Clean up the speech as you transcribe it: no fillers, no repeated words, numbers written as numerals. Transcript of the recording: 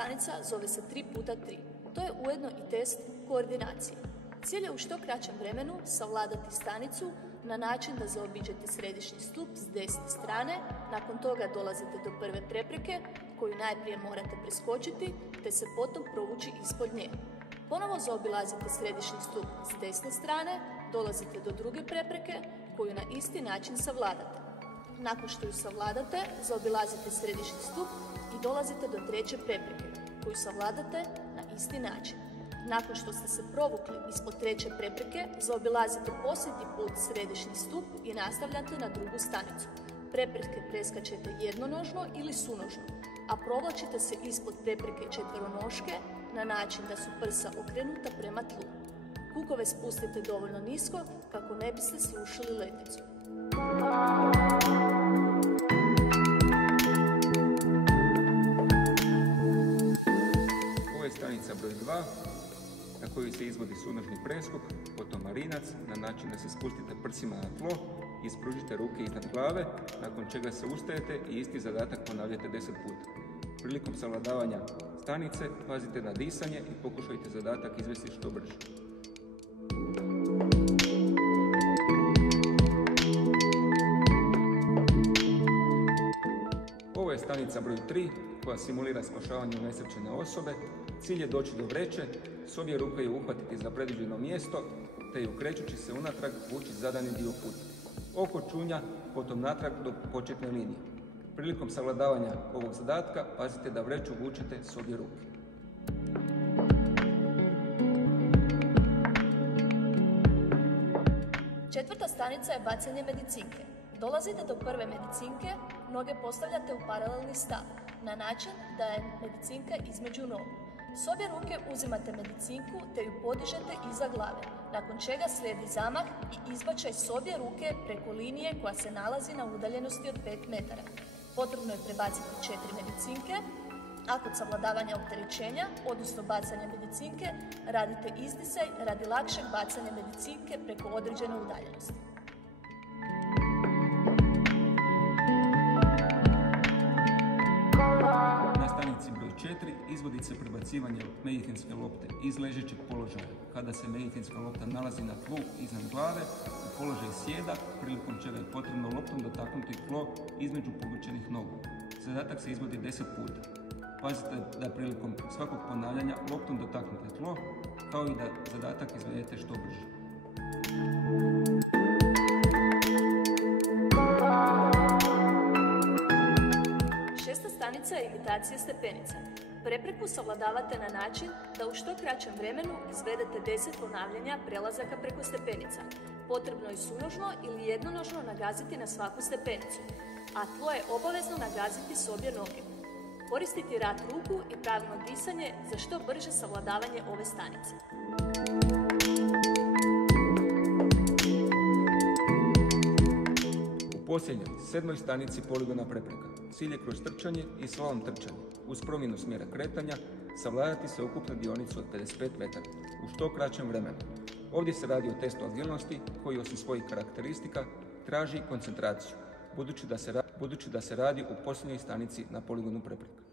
stanica zove se 3x3. To je ujedno i test koordinacije. Cilj je u što kraćem vremenu savladati stanicu na način da zaobiđete središnji stup s desne strane, nakon toga dolazite do prve prepreke koju najprije morate preskočiti te se potom provući ispod nje. Ponovo zaobilazite središnji stup s desne strane, dolazite do druge prepreke koju na isti način savladate. Nakon što ju savladate, zaobilazite središnji stup i dolazite do treće prepreke koju savladate na isti način. Nakon što ste se provukli ispod treće prepreke, zaobilazite posljednji put središnji stup i nastavljate na drugu stanicu. Prepreke preskačete jednonožno ili sunožno, a provlačite se ispod prepreke četveronoške na način da su prsa okrenuta prema tlu. Kukove spustite dovoljno nisko kako ne biste srušili letvicu. Ovo je stanica broj 2 na kojoj se izvodi sunožni preskok, potom marinac na način da se spustite prsima na tlo, ispružite ruke iznad glave, nakon čega se ustajete i isti zadatak ponavljate 10 puta. Prilikom savladavanja stanice pazite na disanje i pokušajte zadatak izvesti što brže. Ovo je stanica broj 3 koja simulira spašavanje unesrećene osobe. Cilj je doći do vreće, s obje ruke ju uhvatiti za predviđeno mjesto, te ju krećući se unatrag vući zadani dio puta. Oko čunja, potom natrag do početne linije. Prilikom savladavanja ovog zadatka pazite da vreću vučete s obje ruke. Četvrta stanica je bacanje medicinke. Dolazite do prve medicinke, noge postavljate u paralelni stav, na način da je medicinka između nogu. S obje ruke uzimate medicinku te ju podižete iza glave, nakon čega slijedi zamah i izbačaj s obje ruke preko linije koja se nalazi na udaljenosti od 5 metara. Potrebno je prebaciti 4 medicinke, a kod savladavanja opterećenja, odnosno bacanja medicinke, radite izdisaj radi lakšeg bacanja medicinke preko određene udaljenosti. Na stanici broj 4 izvodi se prebacivanje medicinske lopte iz ležećeg položaja. Kada se medicinska lopta nalazi na tlu iznad glave, u položaj sjeda, prilikom čega je potrebno loptom dotaknuti tlo između povučenih nogu. Zadatak se izvodi 10 puta. Pazite da prilikom svakog ponavljanja loptom dotaknete tlo, kao i da zadatak izvedete što brže. Šesta stanica je imitacija stepenica. Prepreku savladavate na način da u što kraćem vremenu izvedete 10 ponavljanja prelazaka preko stepenica. Potrebno je sunožno ili jednonožno nagaziti na svaku stepenicu, a tlo je obavezno nagaziti s obje noge. Koristiti rad ruku i pravilno disanje za što brže savladavanje ove stanice. U posljednjoj, 7. stanici poligona prepreka, cilj je kroz trčanje i slalom trčanje, uz promjenu smjera kretanja, savladati se ukupnu dionicu od 55 metara, u što kraćem vremenu. Ovdje se radi o testu agilnosti koji osim svojih karakteristika traži koncentraciju, budući da se radi u posljednjoj stanici na poligonu prepreka.